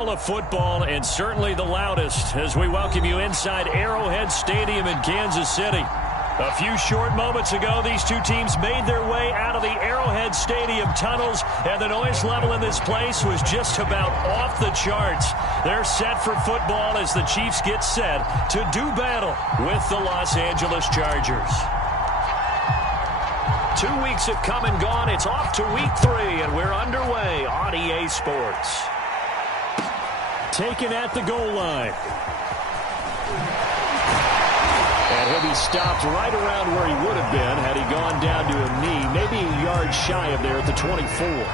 Of football, and certainly the loudest as we welcome you inside Arrowhead Stadium in Kansas City. A few short moments ago, these two teams made their way out of the Arrowhead Stadium tunnels, and the noise level in this place was just about off the charts. They're set for football as the Chiefs get set to do battle with the Los Angeles Chargers. 2 weeks have come and gone. It's off to week 3, and we're underway on EA Sports. Taken at the goal line. And he'll be stopped right around where he would have been had he gone down to a knee, maybe a yard shy of there at the 24.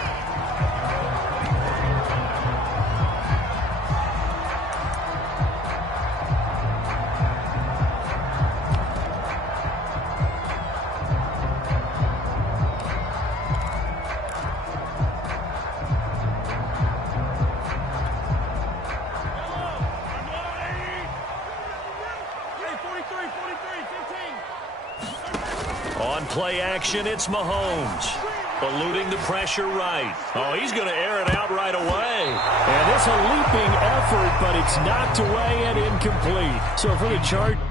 Play action, it's Mahomes. Eluding the pressure right. Oh, he's going to air it out right away. And it's a leaping effort, but it's knocked away and incomplete. So for the Chargers.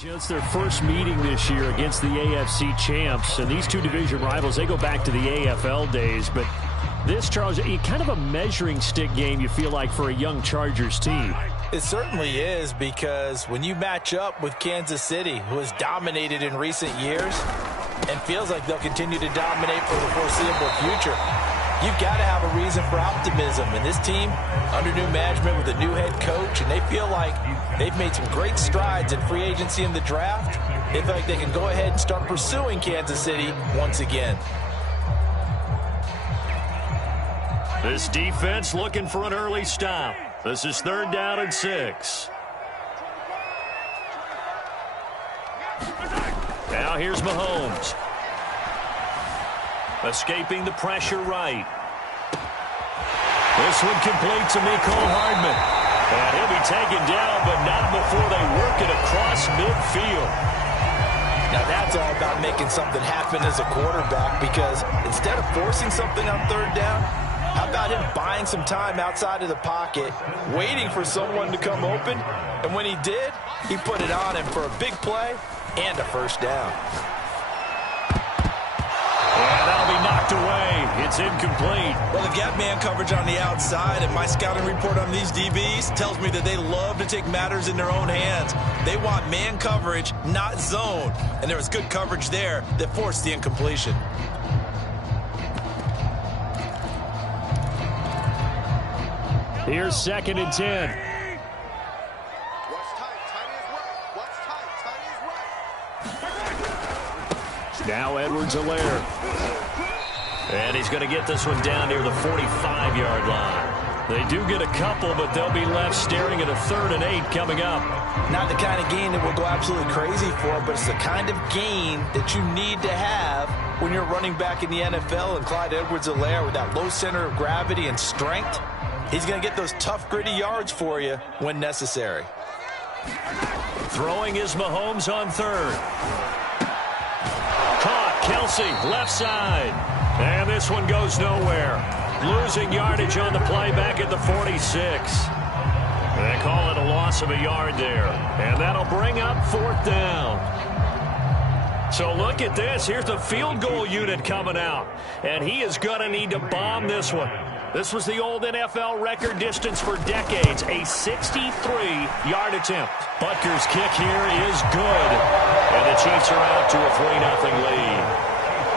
You know, it's their first meeting this year against the AFC champs, and these two division rivals, they go back to the AFL days. But this, Charles, kind of a measuring stick game, you feel like, for a young Chargers team. It certainly is, because when you match up with Kansas City, who has dominated in recent years and feels like they'll continue to dominate for the foreseeable future, you've got to have a reason for optimism. And this team, under new management with a new head coach, and they feel like they've made some great strides in free agency in the draft. They feel like they can go ahead and start pursuing Kansas City once again. This defense looking for an early stop. This is 3rd down and 6. Now here's Mahomes. Escaping the pressure right. This one complete to Mecole Hardman. And he'll be taken down, but not before they work it across midfield. Now that's all about making something happen as a quarterback, because instead of forcing something on 3rd down, how about him buying some time outside of the pocket, waiting for someone to come open, and when he did, he put it on him for a big play and a 1st down. And that'll be knocked away. It's incomplete. Well, they've got man coverage on the outside, and my scouting report on these DBs tells me that they love to take matters in their own hands. They want man coverage, not zone. And there was good coverage there that forced the incompletion. Here's 2nd and 10. Now Edwards-Helaire. And he's going to get this one down near the 45-yard line. They do get a couple, but they'll be left staring at a 3rd and 8 coming up. Not the kind of gain that we'll go absolutely crazy for, but it's the kind of gain that you need to have when you're running back in the NFL. And Clyde Edwards-Helaire, with that low center of gravity and strength, he's going to get those tough, gritty yards for you when necessary. Throwing is Mahomes on 3rd. Caught, Kelsey, left side. And this one goes nowhere. Losing yardage on the play back at the 46. They call it a loss of a yard there. And that'll bring up 4th down. So look at this. Here's the field goal unit coming out. And he is going to need to bomb this one. This was the old NFL record distance for decades, a 63-yard attempt. Butker's kick here is good. And the Chiefs are out to a 3-0 lead.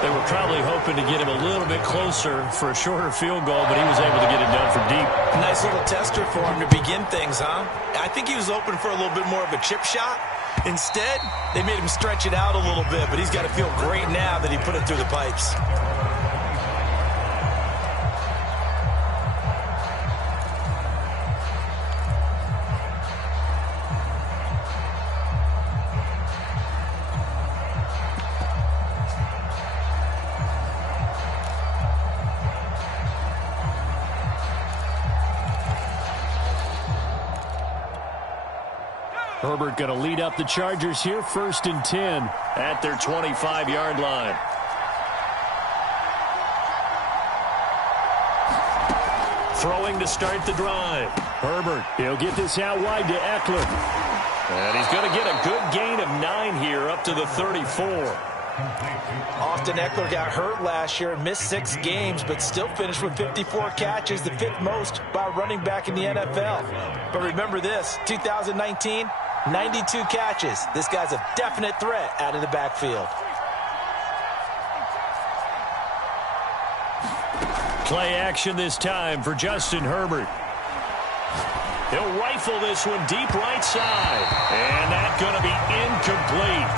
They were probably hoping to get him a little bit closer for a shorter field goal, but he was able to get it done for deep. Nice little tester for him to begin things, huh? I think he was open for a little bit more of a chip shot. Instead, they made him stretch it out a little bit, but he's got to feel great now that he put it through the pipes. Herbert going to lead up the Chargers here, 1st and 10 at their 25-yard line. Throwing to start the drive. Herbert, he'll get this out wide to Eckler. And he's going to get a good gain of 9 here up to the 34. Austin Eckler got hurt last year and missed 6 games, but still finished with 54 catches, the 5th most by a running back in the NFL. But remember this, 2019, 92 catches. This guy's a definite threat out of the backfield. Play action this time for Justin Herbert. He'll rifle this one deep right side. And that's going to be incomplete.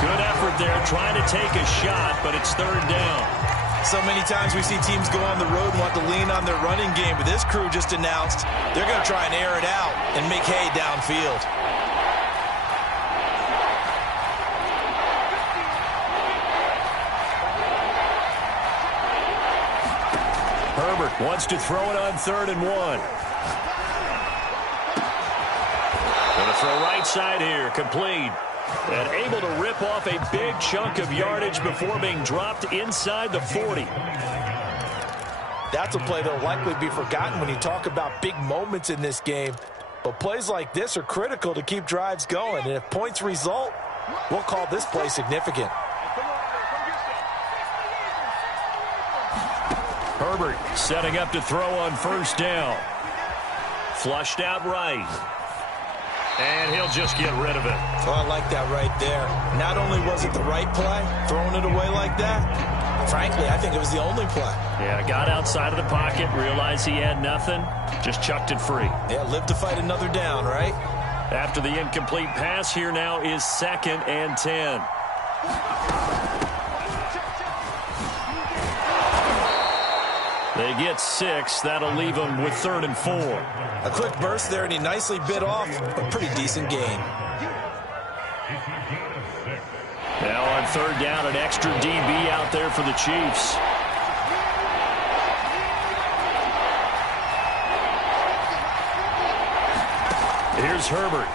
Good effort there trying to take a shot, but it's 3rd down. So many times we see teams go on the road and want to lean on their running game, but this crew just announced they're going to try and air it out and make hay downfield. Herbert wants to throw it on 3rd and 1. Going to throw right side here, complete. And able to rip off a big chunk of yardage before being dropped inside the 40. That's a play that'll likely be forgotten when you talk about big moments in this game. But plays like this are critical to keep drives going. And if points result, we'll call this play significant. Herbert setting up to throw on 1st down. Flushed out right. And he'll just get rid of it. Oh, I like that right there. Not only was it the right play, throwing it away like that, frankly, I think it was the only play. Yeah, got outside of the pocket, realized he had nothing, just chucked it free. Yeah, live to fight another down, right? After the incomplete pass, here now is 2nd and 10. They get 6. That'll leave them with 3rd and 4. A quick burst there, and he nicely bit off a pretty decent gain. Now on 3rd down, an extra DB out there for the Chiefs. Here's Herbert.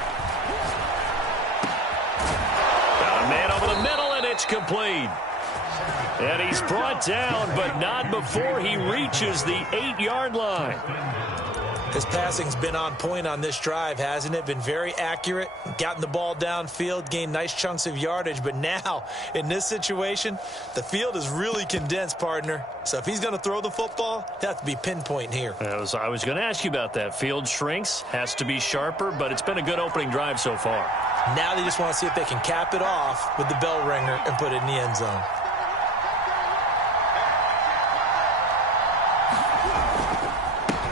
Got a man over the middle, and it's complete. And he's brought down, but not before he reaches the 8-yard line. His passing's been on point on this drive, hasn't it? Been very accurate, gotten the ball downfield, gained nice chunks of yardage. But now, in this situation, the field is really condensed, partner. So if he's going to throw the football, he'll have to be pinpoint here. I was going to ask you about that. Field shrinks, has to be sharper, but it's been a good opening drive so far. Now they just want to see if they can cap it off with the bell ringer and put it in the end zone.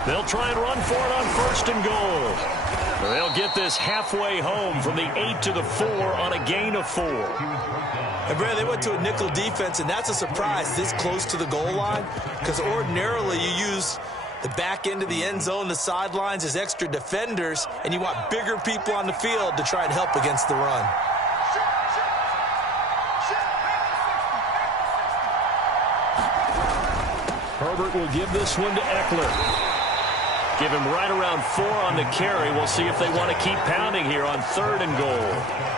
They'll try and run for it on 1st and goal. They'll get this halfway home from the 8 to the 4 on a gain of 4. And Brad, they went to a nickel defense, and that's a surprise this close to the goal line, because ordinarily you use the back end of the end zone, the sidelines as extra defenders, and you want bigger people on the field to try and help against the run. Herbert will give this one to Eckler. Give him right around 4 on the carry. We'll see if they want to keep pounding here on 3rd and goal.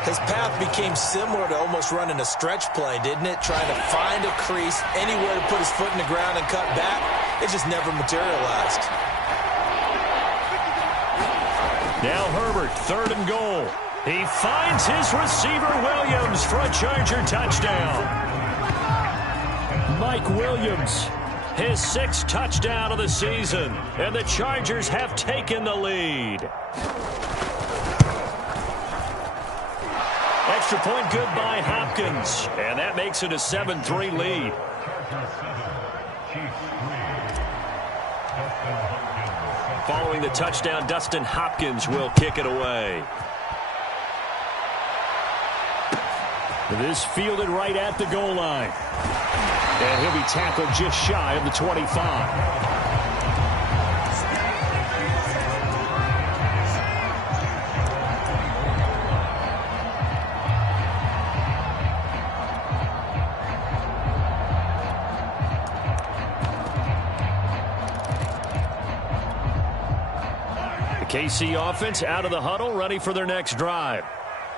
His path became similar to almost running a stretch play, didn't it? Trying to find a crease, anywhere to put his foot in the ground and cut back. It just never materialized. Now Herbert, 3rd and goal. He finds his receiver Williams for a Charger touchdown. Mike Williams, his 6th touchdown of the season, and the Chargers have taken the lead. extra point good by Hopkins. And that makes it a 7-3 lead. Following the touchdown, Dustin Hopkins will kick it away. This fielded right at the goal line. And he'll be tackled just shy of the 25. KC offense out of the huddle, ready for their next drive.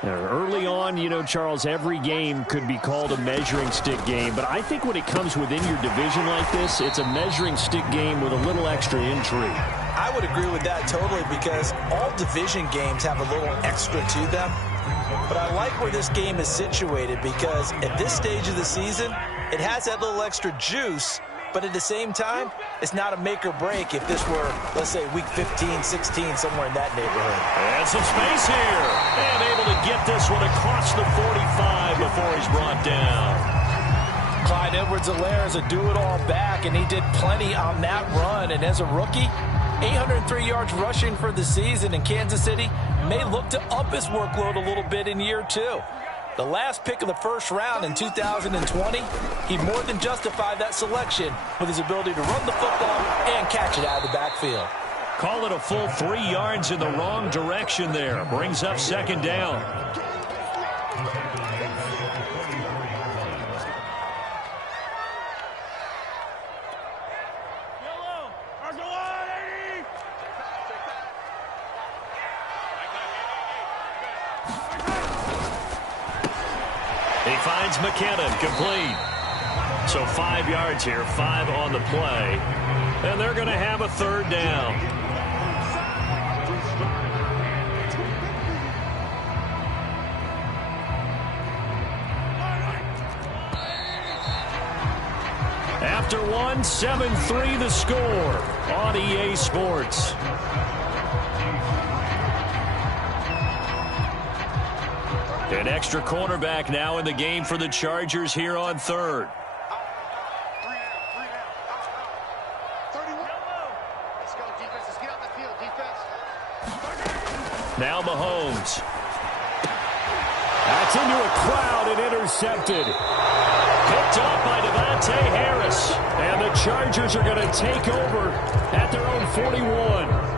Early on, you know, Charles, every game could be called a measuring stick game, but I think when it comes within your division like this, it's a measuring stick game with a little extra intrigue. I would agree with that totally, because all division games have a little extra to them. But I like where this game is situated, because at this stage of the season, it has that little extra juice. But at the same time, it's not a make or break if this were, let's say, week 15, 16, somewhere in that neighborhood. And some space here. And able to get this one across the 45 before he's brought down. Clyde Edwards-Helaire is a do-it-all back, and he did plenty on that run. And as a rookie, 803 yards rushing for the season, and Kansas City may look to up his workload a little bit in year two. The last pick of the first round in 2020, he more than justified that selection with his ability to run the football and catch it out of the backfield. Call it a full 3 yards in the wrong direction there. Brings up second down. He finds McKinnon, complete. So 5 yards here, 5 on the play. And they're going to have a third down. After one, 7-3 the score on EA Sports. An extra cornerback now in the game for the Chargers here on third. Now Mahomes. That's into a crowd and intercepted. Picked up by Devontae Harris. And the Chargers are going to take over at their own 41.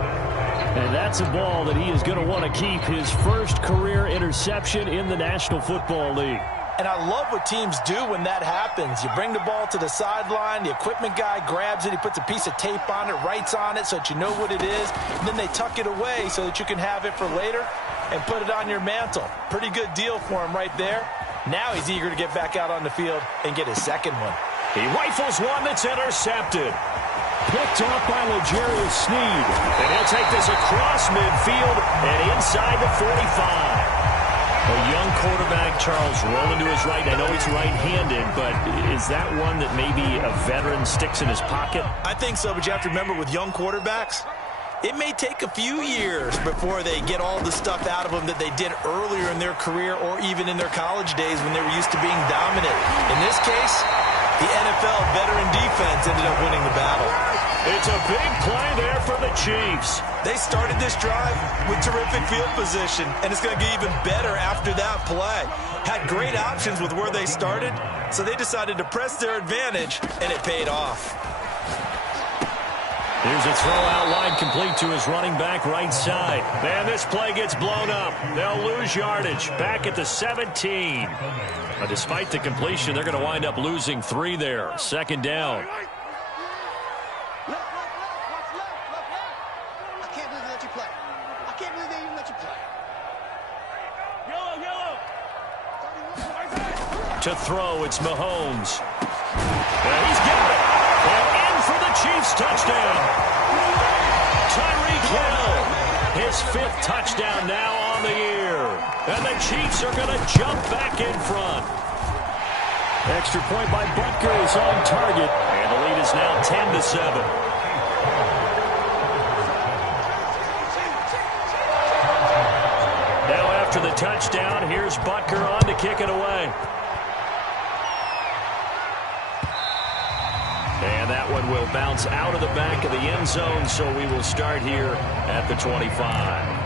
And that's a ball that he is going to want to keep, his first career interception in the National Football League. And I love what teams do when that happens. You bring the ball to the sideline, the equipment guy grabs it, he puts a piece of tape on it, writes on it so that you know what it is, and then they tuck it away so that you can have it for later and put it on your mantle. Pretty good deal for him right there. Now he's eager to get back out on the field and get his second one. He rifles one that's intercepted. Picked off by L'Jarius Sneed. And he'll take this across midfield and inside the 45. A young quarterback, Charles, rolling to his right. I know he's right-handed, but is that one that maybe a veteran sticks in his pocket? I think so, but you have to remember with young quarterbacks, it may take a few years before they get all the stuff out of them that they did earlier in their career or even in their college days when they were used to being dominant. In this case, the NFL veteran defense ended up winning the battle. It's a big play there for the Chiefs. They started this drive with terrific field position, and it's going to get even better after that play. Had great options with where they started, so they decided to press their advantage, and it paid off. Here's a throw out wide, complete to his running back right side. Man, this play gets blown up. They'll lose yardage. Back at the 17. But despite the completion, they're going to wind up losing 3 there. Second down. To throw, it's Mahomes. And he's got it. And in for the Chiefs touchdown. Tyreek Hill, his 5th touchdown now on the year. And the Chiefs are going to jump back in front. Extra point by Butker is on target. And the lead is now 10-7. Now after the touchdown. Here's Butker on to kick it away. And that one will bounce out of the back of the end zone, so we will start here at the 25.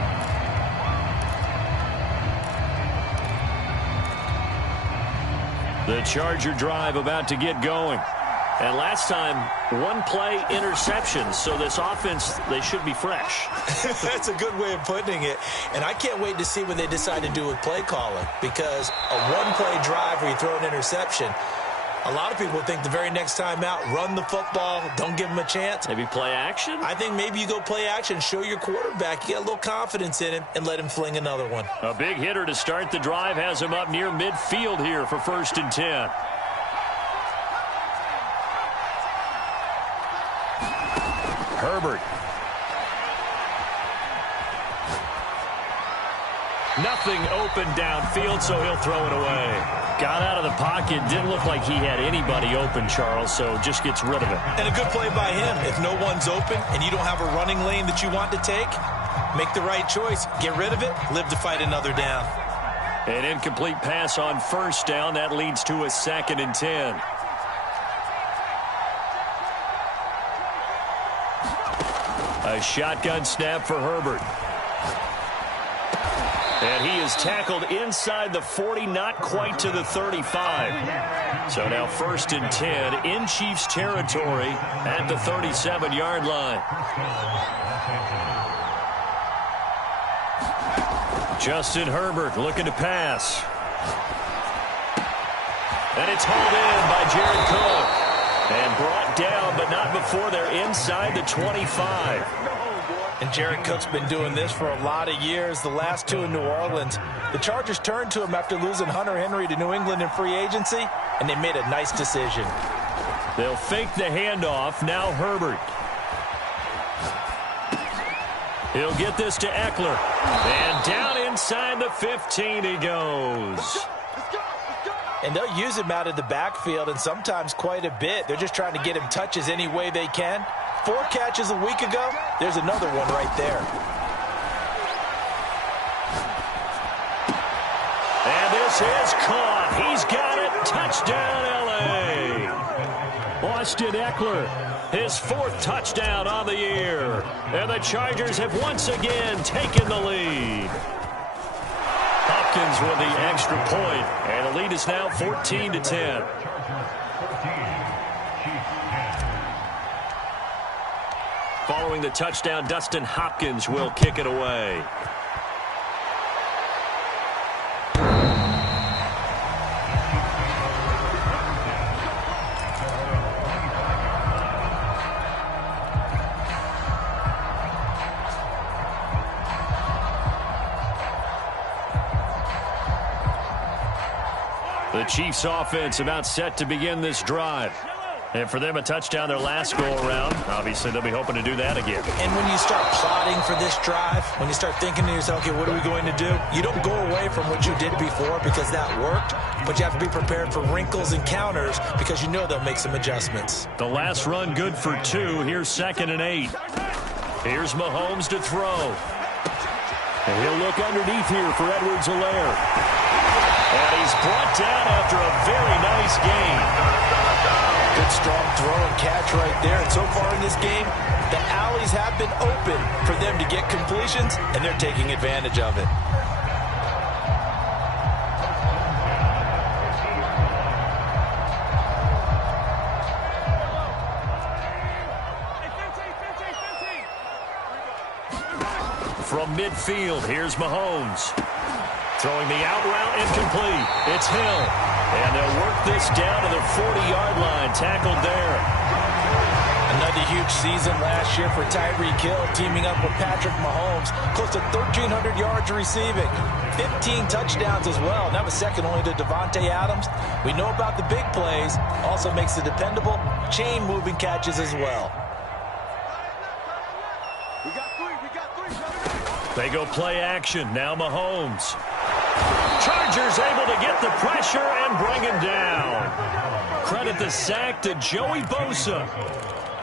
The Charger drive about to get going. And last time, one play interception. So this offense, they should be fresh. That's a good way of putting it. And I can't wait to see what they decide to do with play calling. Because a one-play drive where you throw an interception, a lot of people think the very next time out, run the football, don't give them a chance. Maybe play action? I think maybe you go play action, show your quarterback, you get a little confidence in him, and let him fling another one. A big hitter to start the drive has him up near midfield here for 1st and 10. Herbert. Nothing open downfield, so he'll throw it away. Got out of the pocket. Didn't look like he had anybody open, Charles, so just gets rid of it. And a good play by him. If no one's open and you don't have a running lane that you want to take, make the right choice. Get rid of it. Live to fight another down. An incomplete pass on 1st down. That leads to a 2nd and 10. A shotgun snap for Herbert. And he is tackled inside the 40, not quite to the 35. So now 1st and 10 in Chiefs territory at the 37-yard line. Justin Herbert looking to pass. And it's hauled in by Jared Cook. And brought down, but not before they're inside the 25. And Jared Cook's been doing this for a lot of years, the last 2 in New Orleans. The Chargers turned to him after losing Hunter Henry to New England in free agency, and they made a nice decision. They'll fake the handoff. Now Herbert. He'll get this to Eckler. And down inside the 15 he goes. And they'll use him out of the backfield, and sometimes quite a bit. They're just trying to get him touches any way they can. 4 catches a week ago. There's another one right there. And this is caught. He's got it. Touchdown, L.A. Austin Eckler, his 4th touchdown on the year. And the Chargers have once again taken the lead. Hopkins with the extra point, and the lead is now 14-10. Following the touchdown, Dustin Hopkins will kick it away. The Chiefs offense about set to begin this drive. And for them, a touchdown their last go-around. Obviously, they'll be hoping to do that again. And when you start plotting for this drive, when you start thinking to yourself, okay, what are we going to do? You don't go away from what you did before because that worked, but you have to be prepared for wrinkles and counters because you know they'll make some adjustments. The last run good for 2. Here's 2nd and 8. Here's Mahomes to throw. And he'll look underneath here for Edwards-Helaire. And he's brought down after a very nice gain. Good strong throw and catch right there. And so far in this game, the alleys have been open for them to get completions, and they're taking advantage of it. From midfield, here's Mahomes. Throwing the out route incomplete. It's Hill. And they'll work this down to the 40-yard line. Tackled there. Another huge season last year for Tyreek Hill, teaming up with Patrick Mahomes. Close to 1,300 yards receiving. 15 touchdowns as well. That was second only to Devontae Adams. We know about the big plays. Also makes the dependable chain-moving catches as well. They go play action. Now Mahomes. Chargers able to get the pressure and bring him down. Credit the sack to Joey Bosa.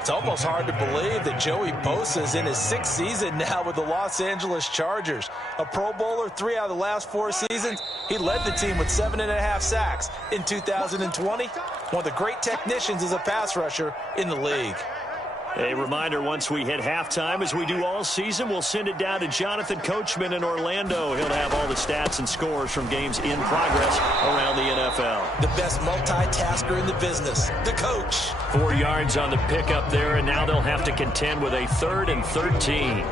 It's almost hard to believe that Joey Bosa is in his 6th season now with the Los Angeles Chargers. A Pro Bowler 3 out of the last 4 seasons. He led the team with 7.5 sacks in 2020. One of the great technicians as a pass rusher in the league. A reminder, once we hit halftime, as we do all season, we'll send it down to Jonathan Coachman in Orlando. He'll have all the stats and scores from games in progress around the NFL. The best multitasker in the business, the coach. 4 yards on the pickup there, and now they'll have to contend with a 3rd and 13.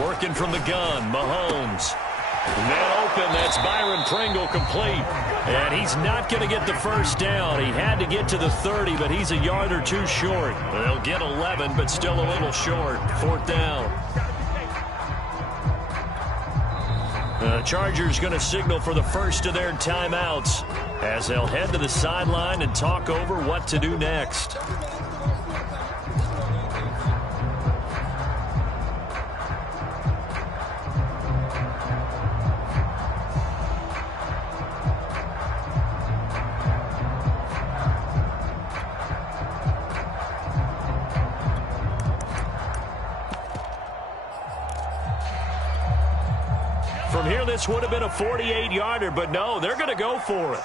Working from the gun, Mahomes. Man open, that's Byron Pringle complete. And he's not going to get the first down. He had to get to the 30, but he's a yard or 2 short. They'll get 11, but still a little short. 4th down. The Chargers going to signal for the first of their timeouts as they'll head to the sideline and talk over what to do next. From here, this would have been a 48-yarder, but no, they're going to go for it.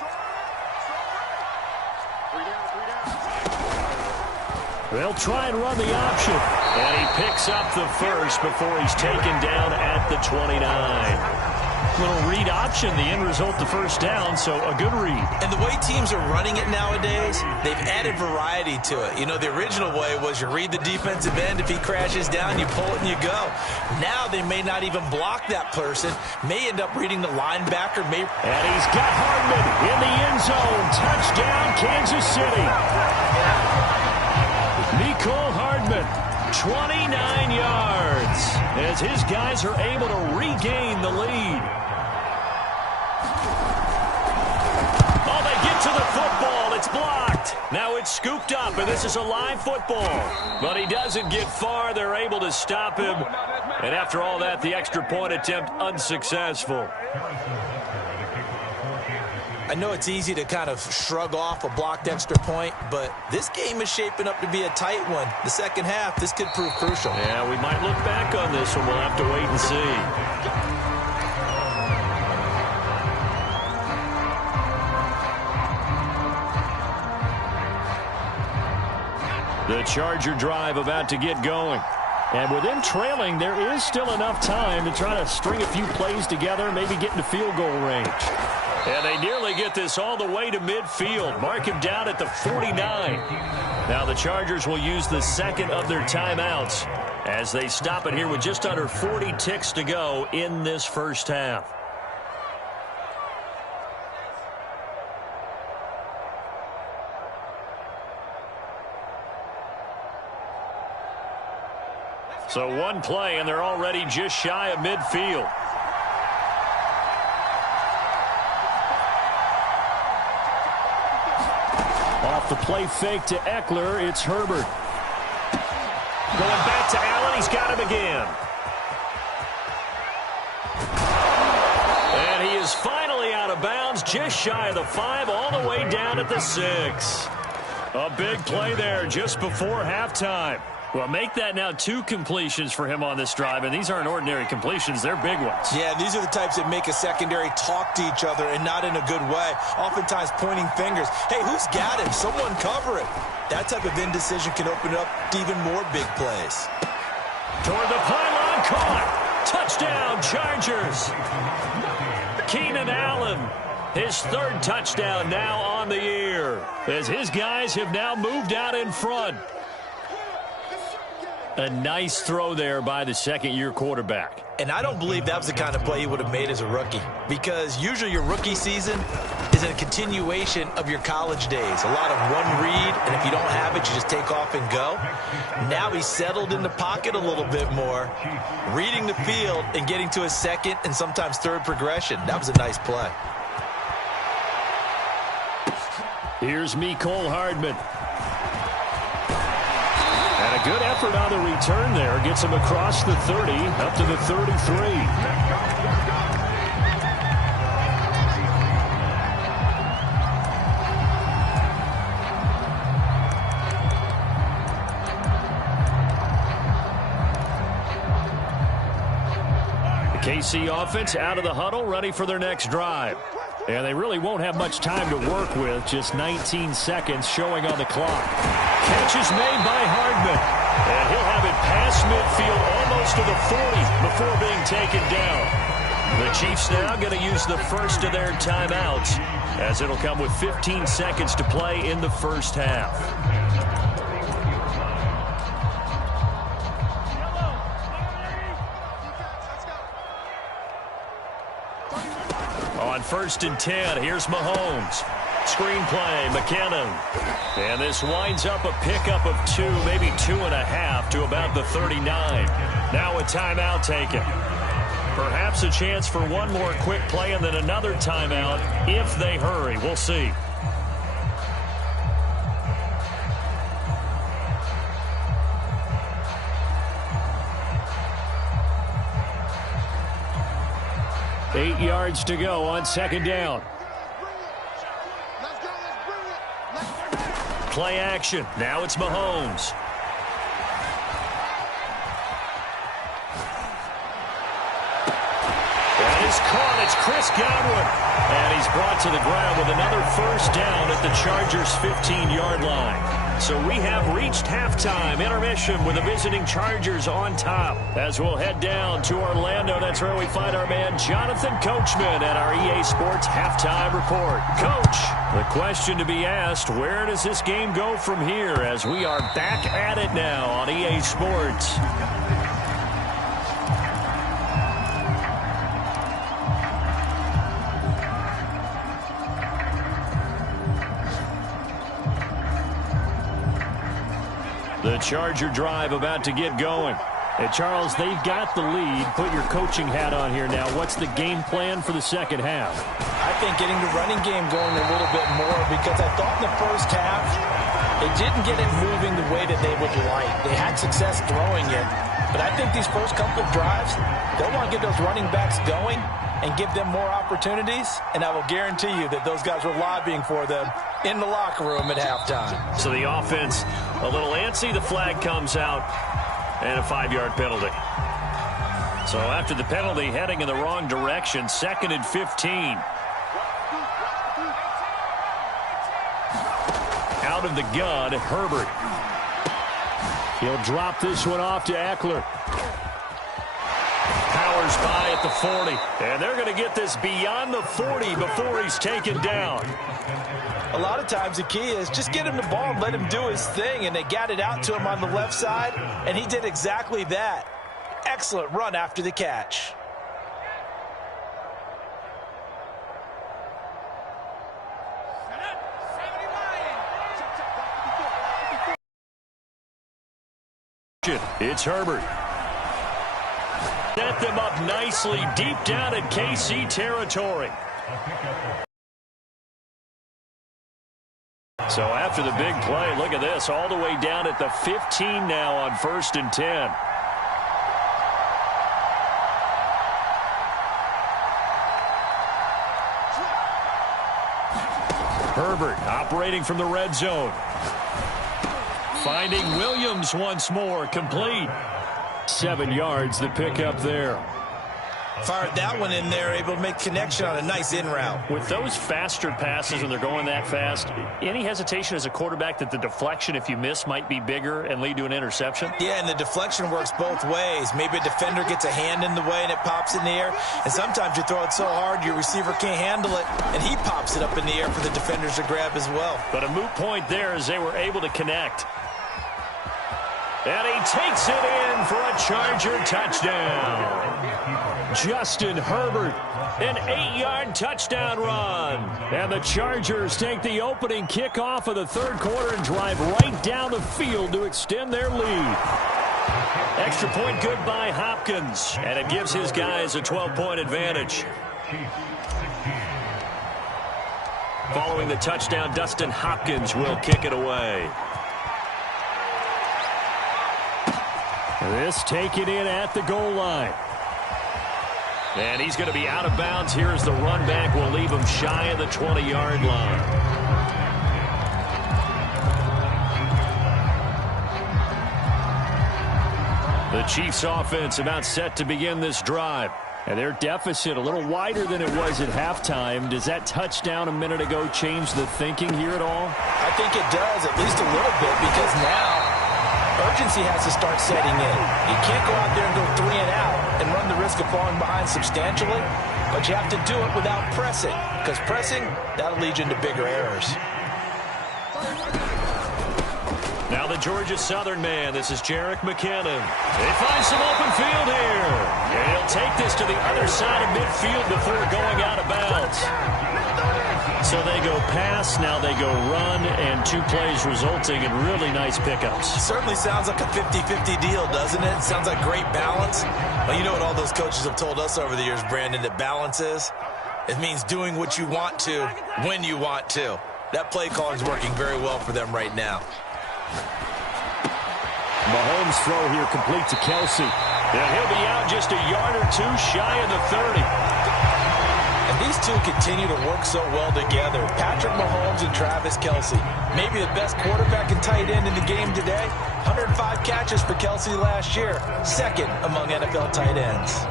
They'll try and run the option. And he picks up the first before he's taken down at the 29. Little read option, the end result, the first down, so a good read. And the way teams are running it nowadays, they've added variety to it. You know, the original way was you read the defensive end. If he crashes down, you pull it and you go. Now they may not even block that person, may end up reading the linebacker. And he's got Hardman in the end zone. Touchdown, Kansas City. Mecole Hardman, 29 yards, as his guys are able to regain the lead. Oh, they get to the football. It's blocked. Now it's scooped up, and this is a live football. But he doesn't get far. They're able to stop him. And after all that, the extra point attempt unsuccessful. I know it's easy to kind of shrug off a blocked extra point, but this game is shaping up to be a tight one. The second half, this could prove crucial. Yeah, we might look back on this one. We'll have to wait and see. The Charger drive about to get going. And with them trailing, there is still enough time to try to string a few plays together, maybe get into field goal range. And they nearly get this all the way to midfield. Mark him down at the 49. Now the Chargers will use the second of their timeouts as they stop it here with just under 40 ticks to go in this first half. So one play, and they're already just shy of midfield. Off the play fake to Eckler, it's Herbert. Going back to Allen, he's got him again. And he is finally out of bounds, just shy of the 5, all the way down at the 6. A big play there just before halftime. Well, make that now 2 completions for him on this drive, and these aren't ordinary completions. They're big ones. Yeah, these are the types that make a secondary talk to each other and not in a good way, oftentimes pointing fingers. Hey, who's got him? Someone cover it. That type of indecision can open up to even more big plays. Toward the pylon, caught. Touchdown, Chargers. Keenan Allen, his 3rd touchdown now on the year, as his guys have now moved out in front. A nice throw there by the second-year quarterback. And I don't believe that was the kind of play he would have made as a rookie, because usually your rookie season is a continuation of your college days. A lot of one read, and if you don't have it, you just take off and go. Now he's settled in the pocket a little bit more, reading the field and getting to his second and sometimes third progression. That was a nice play. Here's Mecole Hardman. And a good effort on the return there. Gets him across the 30, up to the 33. KC offense out of the huddle, ready for their next drive. And they really won't have much time to work with, just 19 seconds showing on the clock. Catch is made by Hardman. And he'll have it past midfield almost to the 40 before being taken down. The Chiefs now going to use the first of their timeouts, as it'll come with 15 seconds to play in the first half. On 1st and 10, here's Mahomes. Screenplay, McKinnon. And this winds up a pickup of 2, maybe 2.5 to about the 39. Now a timeout taken. Perhaps a chance for one more quick play and then another timeout if they hurry. We'll see. Eight yards to go on 2nd down. Play action. Now it's Mahomes. And it's caught. It's Chris Godwin. And he's brought to the ground with another first down at the Chargers' 15-yard line. So we have reached halftime intermission with the visiting Chargers on top. As we'll head down to Orlando, that's where we find our man Jonathan Coachman at our EA Sports Halftime Report. Coach, the question to be asked, where does this game go from here as we are back at it now on EA Sports? The Charger drive about to get going. And Charles, they've got the lead. Put your coaching hat on here now. What's the game plan for the second half? I think getting the running game going a little bit more, because I thought in the first half they didn't get it moving the way that they would like. They had success throwing it, but I think these first couple of drives, they'll want to get those running backs going and give them more opportunities, and I will guarantee you that those guys were lobbying for them in the locker room at halftime. So the offense a little antsy. The flag comes out, and a 5-yard penalty. So after the penalty, heading in the wrong direction, 2nd and 15. Out of the gun, Herbert. He'll drop this one off to Eckler. Powers by at the 40. And they're going to get this beyond the 40 before he's taken down. A lot of times the key is just get him the ball and let him do his thing, and they got it out to him on the left side, and he did exactly that. Excellent run after the catch. It's Herbert. Set them up nicely deep down in KC territory. So after the big play, look at this, all the way down at the 15 now on 1st and 10. Herbert operating from the red zone. Finding Williams once more, complete. 7 yards, the pickup there. Fired that one in there, able to make connection on a nice in route. With those faster passes when they're going that fast, any hesitation as a quarterback that the deflection, if you miss, might be bigger and lead to an interception? Yeah, and the deflection works both ways. Maybe a defender gets a hand in the way and it pops in the air. And sometimes you throw it so hard your receiver can't handle it, and he pops it up in the air for the defenders to grab as well. But a moot point there as they were able to connect. And he takes it in for a Charger touchdown. Justin Herbert, an 8-yard touchdown run. And the Chargers take the opening kickoff of the third quarter and drive right down the field to extend their lead. Extra point good by Hopkins, and it gives his guys a 12-point advantage. Following the touchdown, Dustin Hopkins will kick it away. This taken in at the goal line. And he's going to be out of bounds. Here's the run back. Will leave him shy of the 20-yard line. The Chiefs offense about set to begin this drive. And their deficit a little wider than it was at halftime. Does that touchdown a minute ago change the thinking here at all? I think it does, at least a little bit, because now urgency has to start setting in. You can't go out there and go 3 and out and run the risk of falling behind substantially, but you have to do it without pressing, because pressing, that'll lead you into bigger errors. Now the Georgia Southern man, this is Jerick McKinnon. They find some open field here. And he'll take this to the other side of midfield before going out of bounds. So they go pass, now they go run, and 2 plays resulting in really nice pickups. Certainly sounds like a 50-50 deal, doesn't it? Sounds like great balance. Well, you know what all those coaches have told us over the years, Brandon, that balance is? It means doing what you want to when you want to. That play calling is working very well for them right now. Mahomes' throw here complete to Kelsey. And he'll be out just a yard or 2 shy of the 30. And these two continue to work so well together. Patrick Mahomes and Travis Kelsey. Maybe the best quarterback and tight end in the game today. 105 catches for Kelsey last year. Second among NFL tight ends.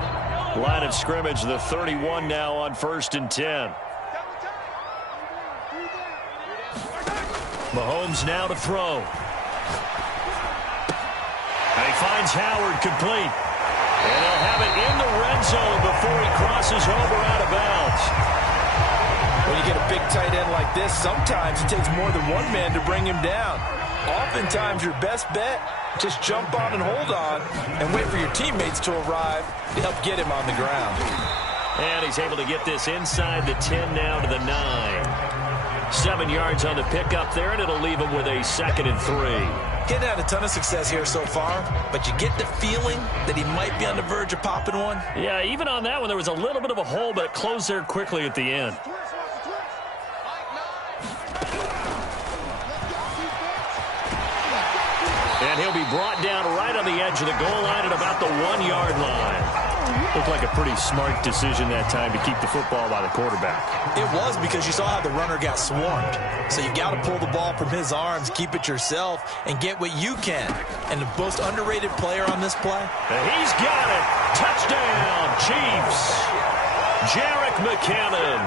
Line of scrimmage, the 31 now on 1st and 10. Mahomes now to throw. And he finds Howard complete. And he'll have it in the red zone before he crosses over out of bounds. When you get a big tight end like this, sometimes it takes more than one man to bring him down. Oftentimes your best bet, just jump on and hold on and wait for your teammates to arrive to help get him on the ground. And he's able to get this inside the 10 now to the 9. 7 yards on the pickup there, and it'll leave him with a 2nd and 3. Getting had a ton of success here so far, but you get the feeling that he might be on the verge of popping one. Yeah, even on that one, there was a little bit of a hole, but it closed there quickly at the end. And he'll be brought down right on the edge of the goal line at about the 1-yard line. Looked like a pretty smart decision that time to keep the football by the quarterback. It was, because you saw how the runner got swarmed. So you got to pull the ball from his arms, keep it yourself, and get what you can. And the most underrated player on this play? And he's got it. Touchdown, Chiefs. Jerick McKinnon.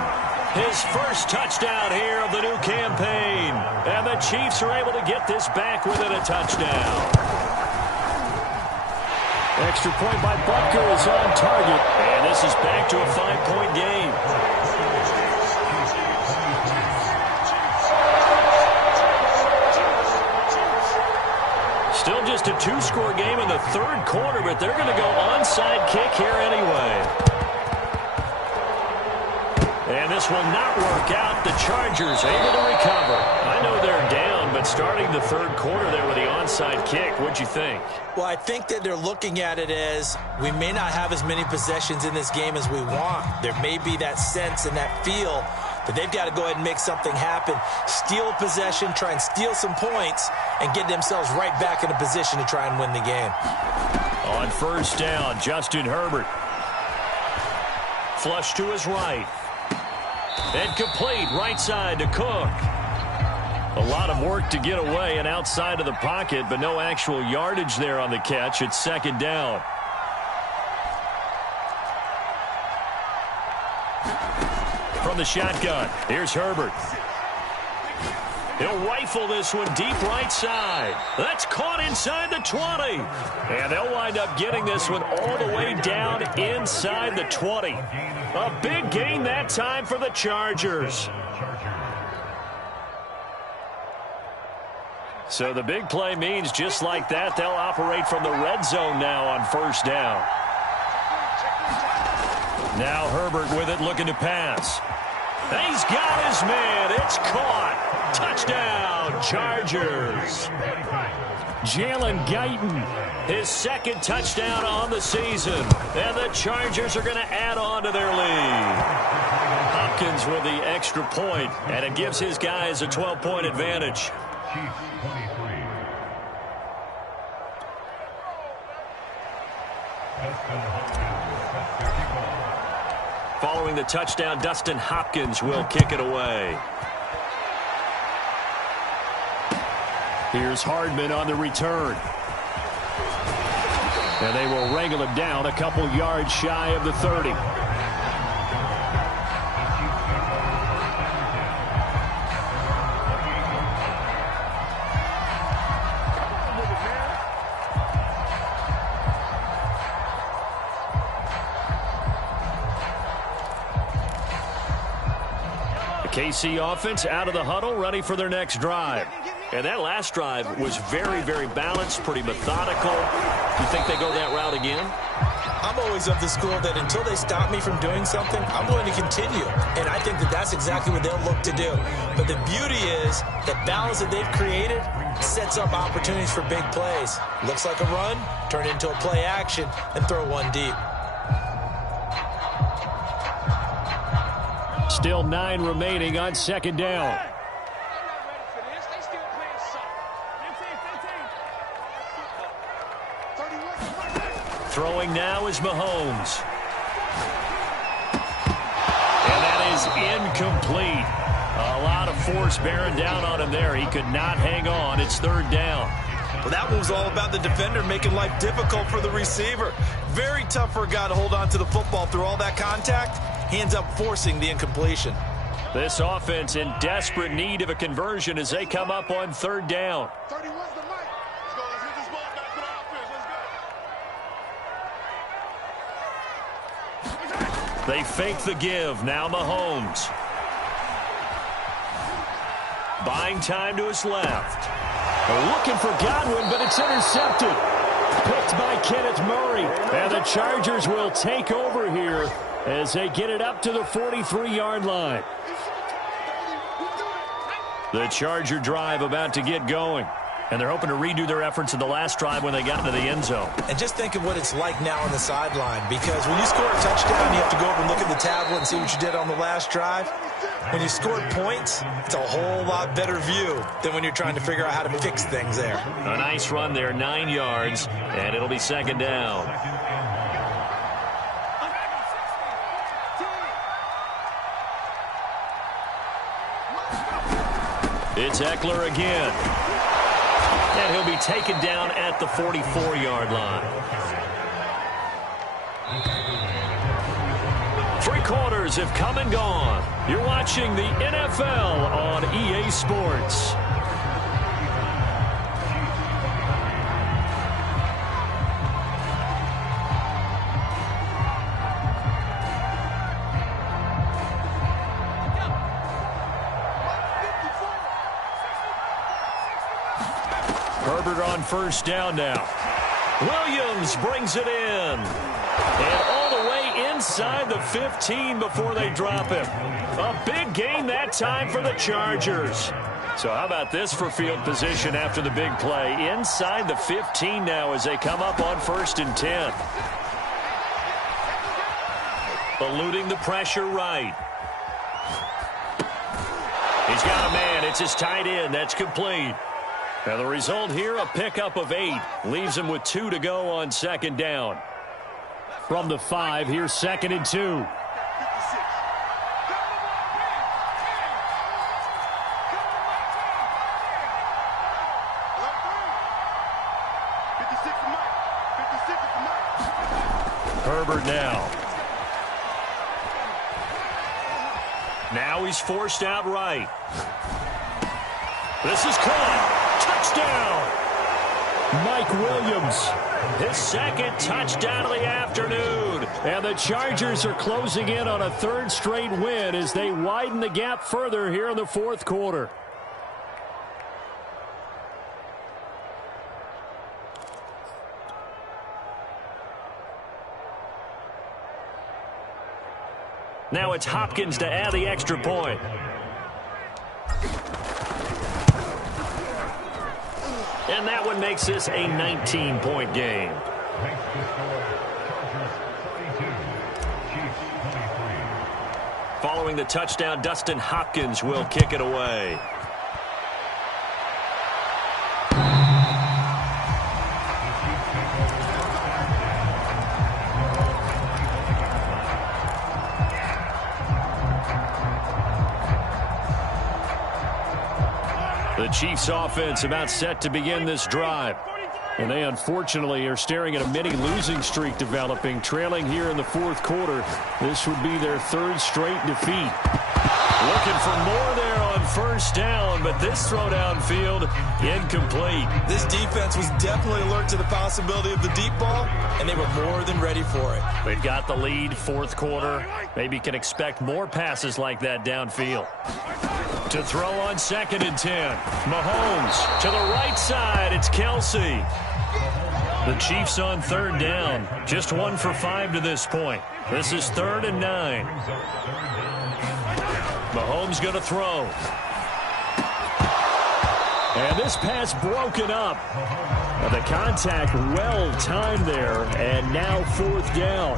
His first touchdown here of the new campaign. And the Chiefs are able to get this back within a touchdown. Extra point by Butker is on target. And this is back to a 5-point game. Still just a 2-score game in the 3rd quarter, but they're going to go onside kick here anyway. And this will not work out. The Chargers able to recover. I know they're down, but starting the 3rd quarter there with the onside kick, what'd you think? Well, I think that they're looking at it as we may not have as many possessions in this game as we want. There may be that sense and that feel that they've got to go ahead and make something happen. Steal possession, try and steal some points, and get themselves right back in a position to try and win the game. On 1st down, Justin Herbert. Flush to his right. And complete right side to Cook. A lot of work to get away and outside of the pocket, but no actual yardage there on the catch. It's 2nd down. From the shotgun, here's Herbert. He'll rifle this one deep right side. That's caught inside the 20. And they'll wind up getting this one all the way down inside the 20. A big gain that time for the Chargers. So the big play means just like that, they'll operate from the red zone now on 1st down. Now Herbert with it, looking to pass. He's got his man. It's caught. Touchdown, Chargers. Jalen Guyton, his 2nd touchdown on the season. And the Chargers are going to add on to their lead. Hopkins with the extra point, and it gives his guys a 12-point advantage. Following the touchdown, Dustin Hopkins will kick it away. Here's Hardman on the return. And they will wrangle him down a couple yards shy of the 30. KC offense out of the huddle, ready for their next drive. And that last drive was very, very balanced, pretty methodical. Do you think they go that route again? I'm always of the school that until they stop me from doing something, I'm going to continue. And I think that that's exactly what they'll look to do. But the beauty is the balance that they've created sets up opportunities for big plays. Looks like a run, turn it into a play action, and throw one deep. Still 9 remaining on second down. Throwing now is Mahomes. And that is incomplete. A lot of force bearing down on him there. He could not hang on. It's third down. Well, that one was all about the defender making life difficult for the receiver. Very tough for a guy to hold on to the football through all that contact. He ends up forcing the incompletion. This offense in desperate need of a conversion as they come up on third down. They fake the give. Now Mahomes. Buying time to his left. Looking for Godwin, but it's intercepted. Picked by Kenneth Murray. And the Chargers will take over here as they get it up to the 43-yard line. The Charger drive about to get going. And they're hoping to redo their efforts in the last drive when they got into the end zone. And just think of what it's like now on the sideline, because when you score a touchdown, you have to go over and look at the tablet and see what you did on the last drive. When you scored points, it's a whole lot better view than when you're trying to figure out how to fix things there. A nice run there, 9 yards, and it'll be second down. It's Eckler again. And he'll be taken down at the 44-yard line. 3 quarters have come and gone. You're watching the NFL on EA Sports. Herbert on first down now. Williams brings it in. And all the way inside the 15 before they drop him. A big gain that time for the Chargers. So how about this for field position after the big play? Inside the 15 now as they come up on 1st and 10. Eluding the pressure right. He's got a man. It's his tight end. That's complete. And the result here, a pickup of 8. Leaves him with 2 to go on second down. From the 5, here's 2nd and 2. Herbert now. Now he's forced out right. This is caught. Touchdown! Mike Williams, his 2nd touchdown of the afternoon. And the Chargers are closing in on a 3rd straight win as they widen the gap further here in the 4th quarter. Now it's Hopkins to add the extra point. And that one makes this a 19-point game. Following the touchdown, Dustin Hopkins will kick it away. The Chiefs offense about set to begin this drive. And they unfortunately are staring at a mini losing streak developing, trailing here in the fourth quarter. This would be their third straight defeat. Looking for more there on first down, but this throw downfield incomplete. This defense was definitely alert to the possibility of the deep ball, and they were more than ready for it. They've got the lead, fourth quarter. Maybe can expect more passes like that downfield. To throw on 2nd and 10. Mahomes to the right side. It's Kelsey. The Chiefs on 3rd down. Just 1 for 5 to this point. This is 3rd and 9. Mahomes going to throw. And this pass broken up. The contact well timed there, and now 4th down.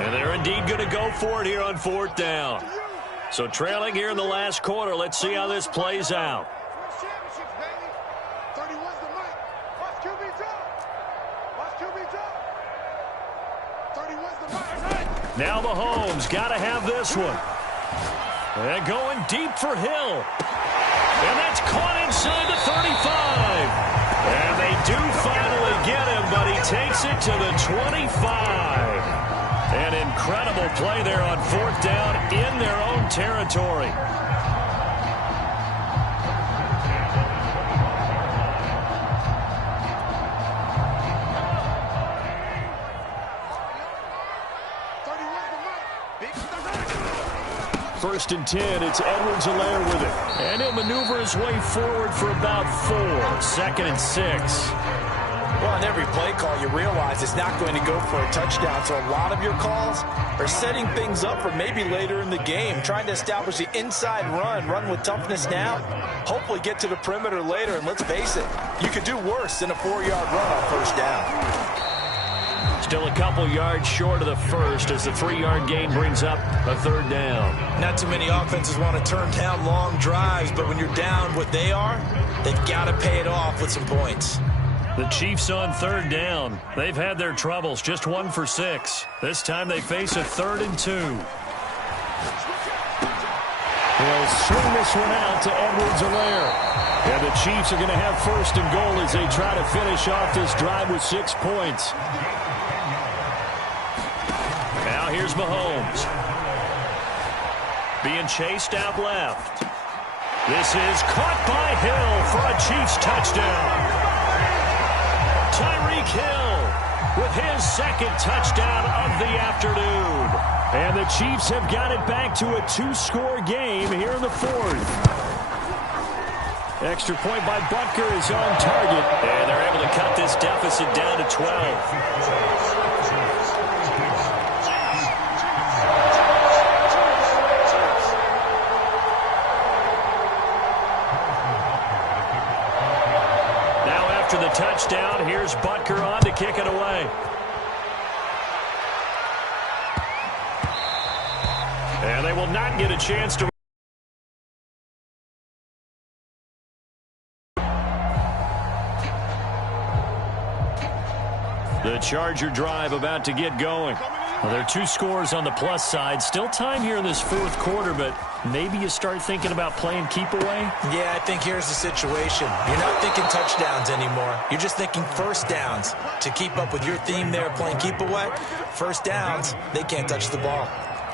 And they're indeed going to go for it here on 4th down. So trailing here in the last quarter. Let's see how this plays out. Now Mahomes got to have this one. And going deep for Hill. And that's caught inside the 35. And they do finally get him, but he takes it to the 25. An incredible play there on 4th down in their own territory. First and 10, it's Edwards-Helaire with it. And he'll maneuver his way forward for about 4. 2nd and 6. Well, on every play call, you realize it's not going to go for a touchdown. So a lot of your calls are setting things up for maybe later in the game, trying to establish the inside run with toughness now, hopefully get to the perimeter later. And let's face it, you could do worse than a 4-yard run on first down. Still a couple yards short of the first as the 3-yard gain brings up a 3rd down. Not too many offenses want to turn down long drives, but when you're down what they are, they've got to pay it off with some points. The Chiefs on 3rd down. They've had their troubles, just 1 for 6. This time they face a 3rd and 2. He'll swing this one out to Edwards-Helaire. And the Chiefs are going to have 1st and goal as they try to finish off this drive with 6 points. Now here's Mahomes. Being chased out left. This is caught by Hill for a Chiefs touchdown. Tyreek Hill with his 2nd touchdown of the afternoon. And the Chiefs have got it back to a 2-score game here in the 4th. Extra point by Butker is on target. And they're able to cut this deficit down to 12. After the touchdown, here's Butker on to kick it away. And they will not get a chance to. The Charger drive about to get going. Well, there are 2 scores on the plus side. Still time here in this 4th quarter, but maybe you start thinking about playing keep away? Yeah, I think here's the situation. You're not thinking touchdowns anymore. You're just thinking first downs. To keep up with your theme there, playing keep away, first downs, they can't touch the ball.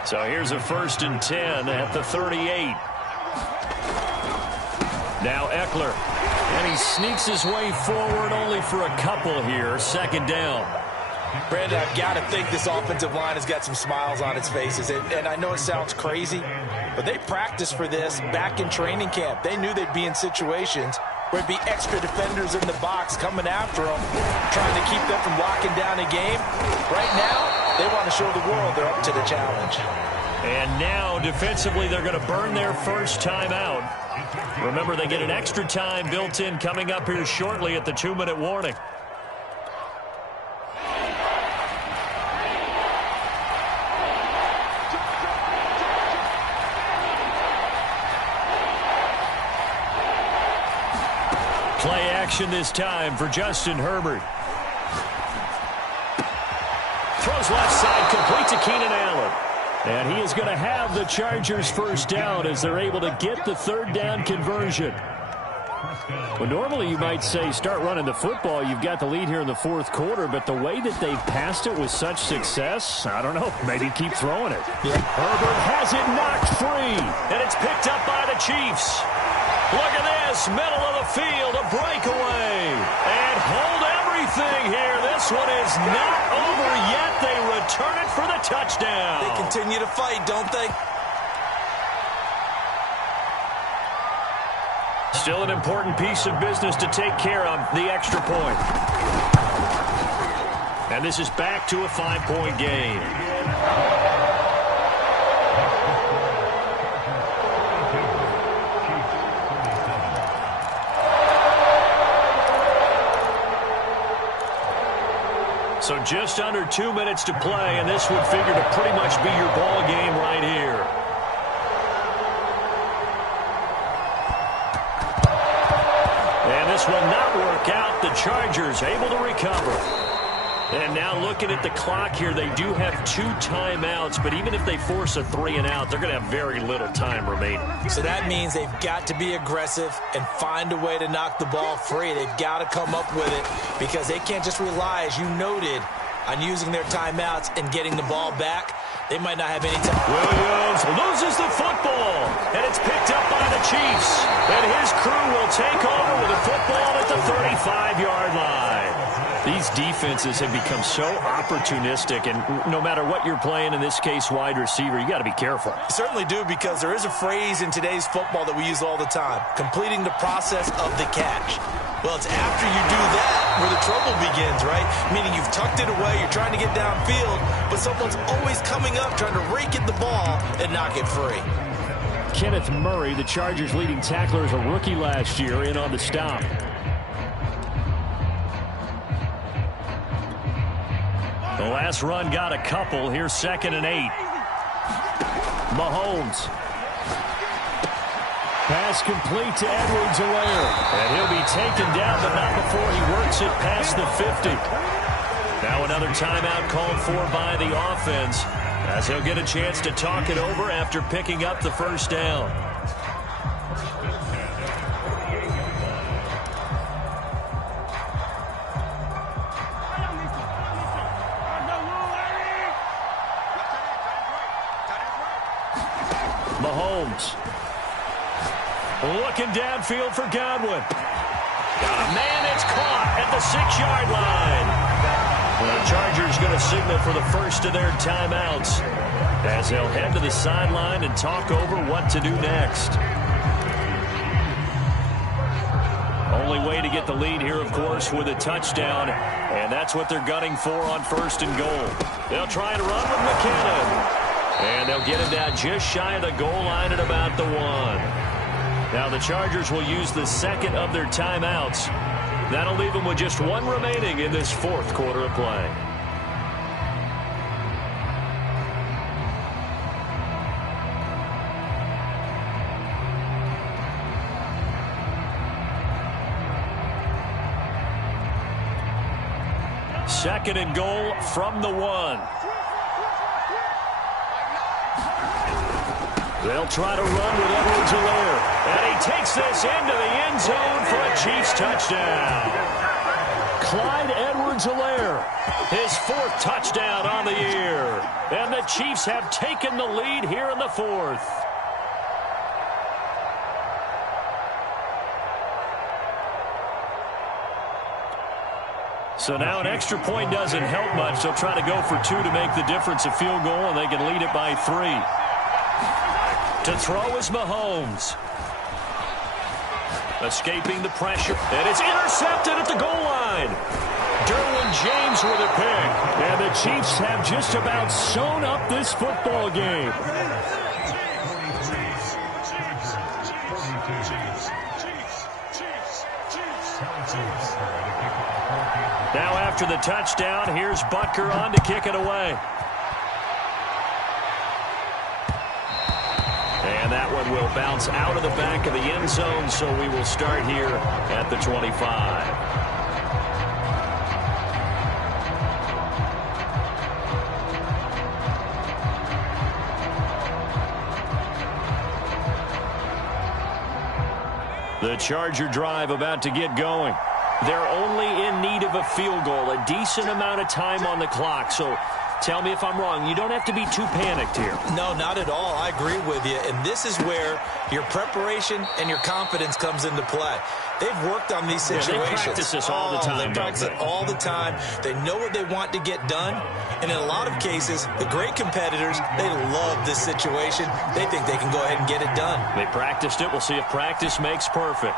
So here's a 1st and 10 at the 38. Now Eckler. And he sneaks his way forward only for a couple here. 2nd down. Brandon, I've got to think this offensive line has got some smiles on its faces. And I know it sounds crazy, but they practiced for this back in training camp. They knew they'd be in situations where it'd be extra defenders in the box coming after them, trying to keep them from locking down a game. Right now, they want to show the world they're up to the challenge. And now, defensively, they're going to burn their first time out. Remember, they get an extra time built in coming up here shortly at the 2-minute warning. Play action this time for Justin Herbert. Throws left side, complete to Keenan Allen. And he is going to have the Chargers first down as they're able to get the 3rd down conversion. Well, normally you might say start running the football. You've got the lead here in the fourth quarter, but the way that they've passed it with such success, I don't know, maybe keep throwing it. Yeah. Herbert has it knocked free, and it's picked up by the Chiefs. Look at this, middle of the field, a breakaway. And hold everything here. This one is not over yet. They return it for the touchdown. They continue to fight, don't they? Still an important piece of business to take care of, the extra point. And this is back to a 5-point game. So just under 2 minutes to play, and this would figure to pretty much be your ball game right here. And this will not work out. The Chargers able to recover. And now looking at the clock here, they do have 2 timeouts, but even if they force a 3-and-out, they're going to have very little time remaining. So that means they've got to be aggressive and find a way to knock the ball free. They've got to come up with it because they can't just rely, as you noted, on using their timeouts and getting the ball back. They might not have any time. Williams loses the football, and it's picked up by the Chiefs. And his crew will take over with a football at the 35-yard line. These defenses have become so opportunistic, and no matter what you're playing, in this case wide receiver, you got to be careful. You certainly do, because there is a phrase in today's football that we use all the time, completing the process of the catch. Well, it's after you do that where the trouble begins, right? Meaning you've tucked it away, you're trying to get downfield, but someone's always coming up trying to rake at the ball and knock it free. Kenneth Murray, the Chargers' leading tackler, as a rookie last year, in on the stop. The last run got a couple. Here's 2nd and 8. Mahomes. Pass complete to Edwards-Helaire. And he'll be taken down, but not before he works it past the 50. Now another timeout called for by the offense, as he'll get a chance to talk it over after picking up the first down. Mahomes. Looking downfield for Godwin. Got a man that's caught at the 6-yard line. The Chargers going to signal for the first of their timeouts as they'll head to the sideline and talk over what to do next. Only way to get the lead here, of course, with a touchdown, and that's what they're gunning for on 1st and goal. They'll try and run with McKinnon, and they'll get it down just shy of the goal line at about the 1. Now the Chargers will use the 2nd of their timeouts. That'll leave them with just 1 remaining in this 4th quarter of play. Second and goal from the 1. They'll try to run with Edwards-Helaire. And he takes this into the end zone for a Chiefs touchdown. Clyde Edwards-Helaire, his 4th touchdown on the year. And the Chiefs have taken the lead here in the 4th. So now an extra point doesn't help much. They'll try to go for 2 to make the difference a field goal, and they can lead it by 3. To throw is Mahomes. Escaping the pressure. And it's intercepted at the goal line. Derwin James with a pick. And the Chiefs have just about sewn up this football game. Now after the touchdown, here's Butker on to kick it away. And that one will bounce out of the back of the end zone, so we will start here at the 25. The Charger drive about to get going. They're only in need of a field goal, a decent amount of time on the clock. So tell me if I'm wrong. You don't have to be too panicked here. No, not at all. I agree with you. And this is where your preparation and your confidence comes into play. They've worked on these situations. They practice this all the time. They practice it all the time. They know what they want to get done. And in a lot of cases, the great competitors, they love this situation. They think they can go ahead and get it done. They practiced it. We'll see if practice makes perfect.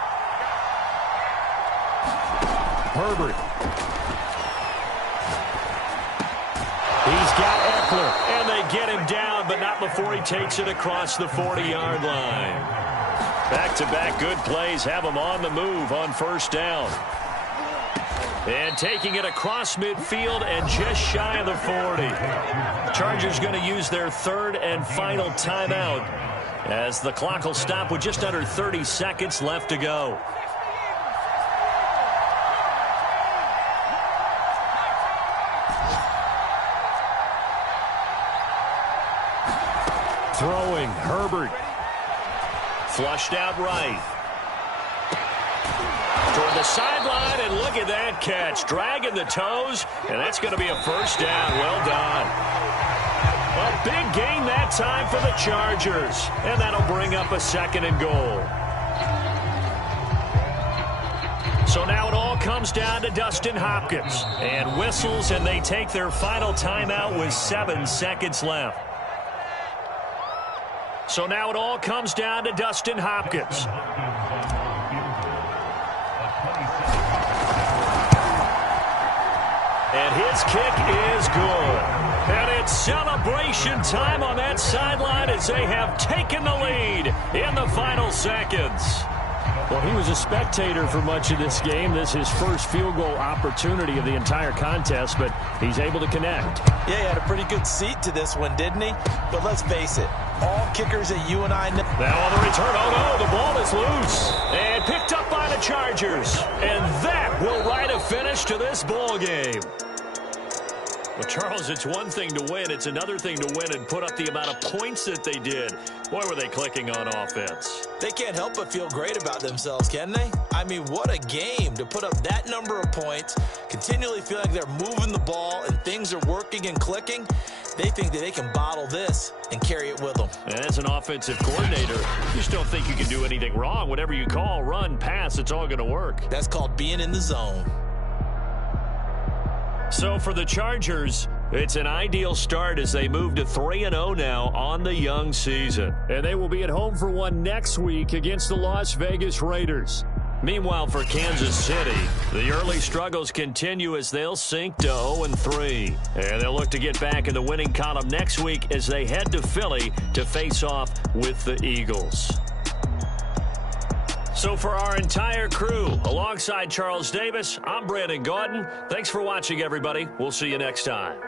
Herbert. He's got Eckler, and they get him down, but not before he takes it across the 40-yard line. Back-to-back good plays have him on the move on first down. And taking it across midfield and just shy of the 40. Chargers going to use their third and final timeout as the clock will stop with just under 30 seconds left to go. Throwing, Herbert. Flushed out right. Toward the sideline, and look at that catch. Dragging the toes, and that's going to be a first down. Well done. A big gain that time for the Chargers, and that'll bring up a second and goal. So now it all comes down to Dustin Hopkins. And whistles, and they take their final timeout with 7 seconds left. So now it all comes down to Dustin Hopkins. And his kick is good. And it's celebration time on that sideline as they have taken the lead in the final seconds. Well, he was a spectator for much of this game. This is his first field goal opportunity of the entire contest, but he's able to connect. Yeah, he had a pretty good seat to this one, didn't he? But let's face it, all kickers that you and I know. Now on the return, oh no, the ball is loose. And picked up by the Chargers. And that will write a finish to this ball game. Well, Charles, it's one thing to win. It's another thing to win and put up the amount of points that they did. Boy, were they clicking on offense. They can't help but feel great about themselves, can they? I mean, what a game to put up that number of points, continually feel like they're moving the ball and things are working and clicking. They think that they can bottle this and carry it with them. And as an offensive coordinator, you just don't think you can do anything wrong. Whatever you call, run, pass, it's all going to work. That's called being in the zone. So for the Chargers, it's an ideal start as they move to 3-0 now on the young season. And they will be at home for one next week against the Las Vegas Raiders. Meanwhile, for Kansas City, the early struggles continue as they'll sink to 0-3. And they'll look to get back in the winning column next week as they head to Philly to face off with the Eagles. So for our entire crew, alongside Charles Davis, I'm Brandon Gaudin. Thanks for watching, everybody. We'll see you next time.